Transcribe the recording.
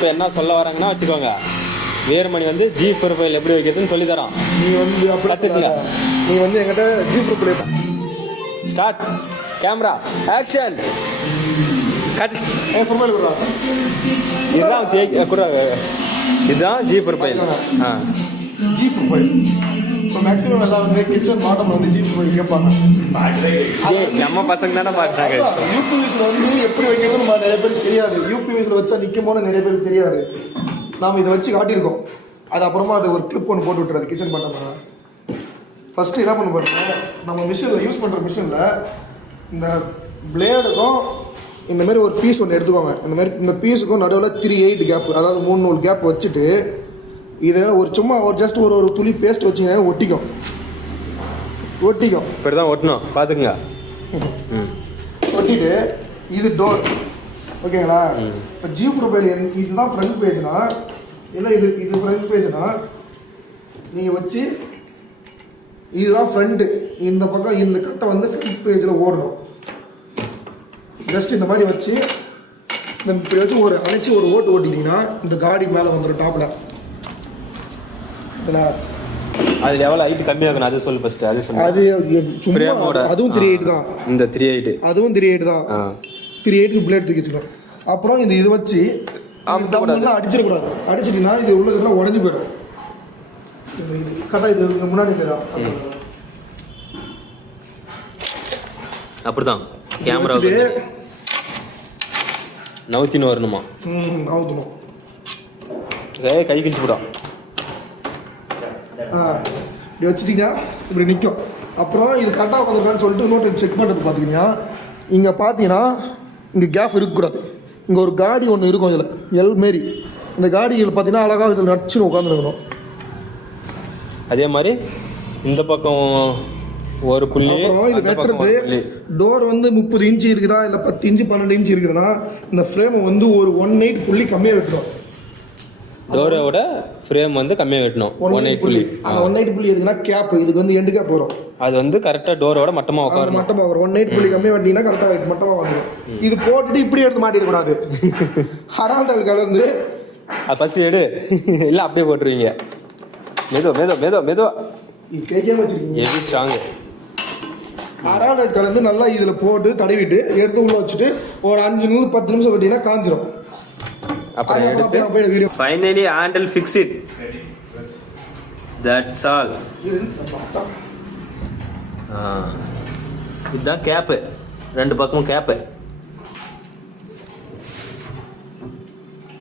இப்போ என்ன சொல்ல வராங்கன்னா வச்சுக்கோங்க, வீரமணி வந்து ஜி ப்ரொஃபைல் எப்படி வைக்கிறதுன்னு சொல்லி தரோம். நீ வந்து அப்படி கற்றுக்குங்க. நீ வந்து என்கிட்ட G profile start, camera, action. என் ப்ரொஃபைல் கொடுறா. இதுதான் ஜி ப்ரொஃபைல். ஜி ப்ரொஃபைல் இப்போ மேக்ஸிமம் எல்லாருமே கிச்சன் பாட்டம் வந்து ஜி ப்ரொஃபைல் கேட்பாங்க. நம்ம பசங்க தானே பார்க்குறாங்க. யூபிஎஸ்ல வந்து எப்படி வைக்கிறதுன்னு நிறைய பேருக்கு தெரியாது. யூபிஎஸ்ல வச்சா நிற்குமோன்னு நிறைய பேருக்கு தெரியாது. நாம் இதை வச்சு காட்டியிருக்கோம். அது அப்புறமா அது ஒரு கிளிப் ஒன்று போட்டு விட்டுறது கிச்சன் பாட்டம். ஃபஸ்ட்டு என்ன பண்ண பாருங்க, நம்ம மிஷினில் யூஸ் பண்ணுற மிஷினில் இந்த பிளேடுக்கும் இந்தமாரி ஒரு பீஸ் ஒன்று எடுத்துக்கோங்க. இந்த பீஸுக்கும் நடுவில் 3/8 கேப், அதாவது 3 நூல் கேப் வச்சுட்டு இதை சும்மா ஜஸ்ட் ஒரு துளி பேஸ்ட் வச்சிங்கன்னா ஒட்டிக்கும். இப்படி தான் ஒட்டணும், பார்த்துக்குங்க. ஒட்டிட்டு இது டோர், ஓகேங்களா? இப்போ ஜி ப்ரொஃபைல் இதுதான் ஃப்ரண்ட் பேஜ்னா, இல்லை இது ஃப்ரண்ட் பேஜ்னா நீங்கள் வச்சு இதுதான் ஃப்ரண்ட்டு. இந்த பக்கம் இந்த கட்டை வந்து ஃப்ரண்ட் பேஜில் ஓடணும். ஜஸ்ட் இந்த மாதிரி வச்சு இப்படி வச்சு அணைச்சி ஒரு ஓட்டு ஓட்டிட்டீங்கன்னா இந்த காடி மேலே வந்துடும் டாப்பில். இதில் அது எவ்வளோ ஹைட் கம்மியாகணும் அது சொல்லு ஃபஸ்ட்டு. அது சொல்லு. அது சும்மா அதுவும் 3/8 தான். இந்த 3/8 அதுவும் 3/8 தான். 3/8க்கு பிளேட் தூக்கி வச்சுக்கணும். அப்புறம் இது வச்சு அடிச்சிடக்கூடாது. அடிச்சிட்டிங்கன்னா இது உள்ளதுலாம் உடஞ்சி போயிடும். கரெக்டாக இது முன்னாடி தெரியும். அப்படிதான் கேமரா நவுத்தின்னு வரணுமா? நவுத்தணும். கை கிழிச்சு போடும். இப்படி வச்சுட்டிங்கன்னா இப்படி நிற்கும். அப்புறம் இது கரெக்டாக உட்காந்துருக்கான்னு சொல்லிட்டு இன்னொரு செக் பண்ணுறது பார்த்தீங்கன்னா, இங்கே பார்த்தீங்கன்னா இங்கே கேப் இருக்கக்கூடாது. இங்கே ஒரு காடி ஒன்று இருக்கும், இதில் எல் மாரி. இந்த காடிகள் பார்த்தீங்கன்னா அழகாக இதில் நச்சுன்னு உட்காந்துருக்கணும். அதே மாதிரி இந்த பக்கம் ஒரு புள்ளி. இது கட்டுறது டோர் வந்து 30 இன்ச்சு இருக்குதா இல்லை 10 இன்ச்சு 12 இன்ச்சு இருக்குதுன்னா இந்த ஃப்ரேமை வந்து ஒரு 1/8 புள்ளி கம்மியாக வெட்டணும். டோரோட ஃப்ரேம் வந்து கம்மியாக வெட்டணும். 1/8 புள்ளி. 1/8 புள்ளி எதுனா கேப், இதுக்கு வந்து எண்டு கேப் வரும். அது வந்து கரெக்டாக டோரோட மட்டமாக உட்காரும். மட்டமாக வரும். 1/8 புள்ளி கம்மியாக வெட்டிங்கன்னா கரெக்டாக மட்டமாக வந்துடும். இது போட்டுட்டு இப்படி எடுத்து மாட்டிடக்கூடாது. ஹராண்டல் கலந்து அது ஃபஸ்ட்டு எடு, இல்லை அப்படியே போட்டுருவீங்க. மெதுவா இது கேட்காம வச்சுருக்கீங்க. Heavy strong. ஹராண்டல் கலந்து நல்லா இதில் போட்டு தடவிட்டு எடுத்து உள்ளே வச்சுட்டு ஒரு 5 நிமிஷம் 10 நிமிஷம் வெட்டிங்கன்னா காஞ்சிடும். அப்புறம் எடுத்து finally handle fix it. That's all. இதுதான் கேப்பு, 2 பக்கமும் கேப்பு.